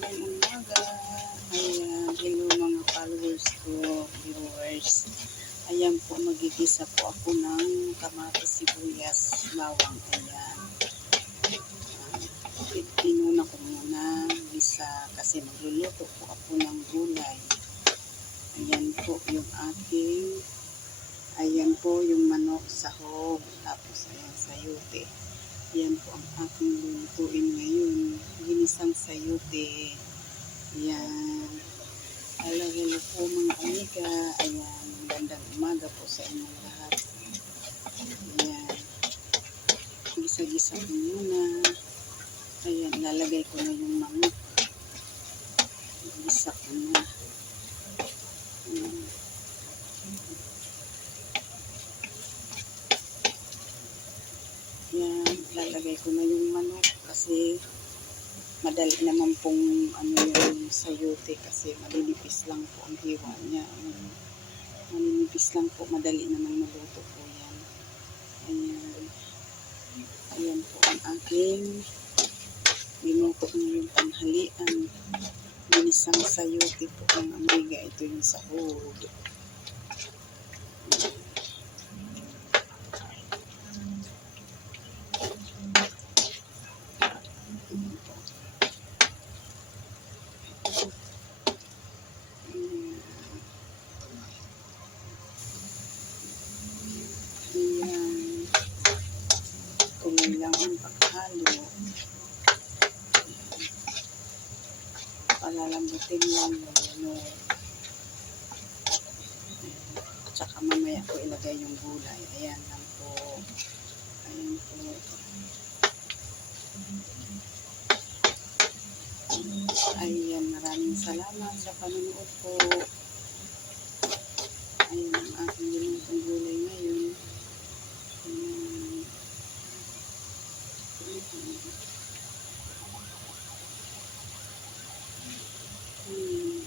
magandang umaga. Ayan, hello mga followers ko, viewers. Ayan po, magigisa po ako ng kamatis, sibuyas, bawang. Ayan. Pinuna ko muna isa kasi magluluto po ako ng gulay. Ayan po yung aking Ayan po yung manok sa hog. Tapos ayan sayote. Yan po ang aking lulutuin ngayon. Ginisang sayote. Ayan. Hello, hello po mga amiga. Ayan. Magandang umaga po sa inyong lahat. Ayan. Gisa-gisa ko muna. Ayan. Lalagay ko na yung manok. Gisa ko na. Ayan. Yan, lalagay ko na yung manok kasi madali naman pong ano yung sayote kasi malinipis lang po ang hiwa niya. Malinipis lang po, madali naman maluto po yan. Ayan. Ayan po ang aking minuto na yung tanghalian. Ginisang sayote po ang amiga. Ito yung sahog. Ayan. Kulay lang ang paghalo. Palalambutin lang yung ano. Tsaka mamaya ko ilagay yung gulay. Ayan lang po. Ayan po. Ayan, maraming salamat sa panunood po. Ayan ang aking ginutong gulay ngayon. Ayan. Ayan.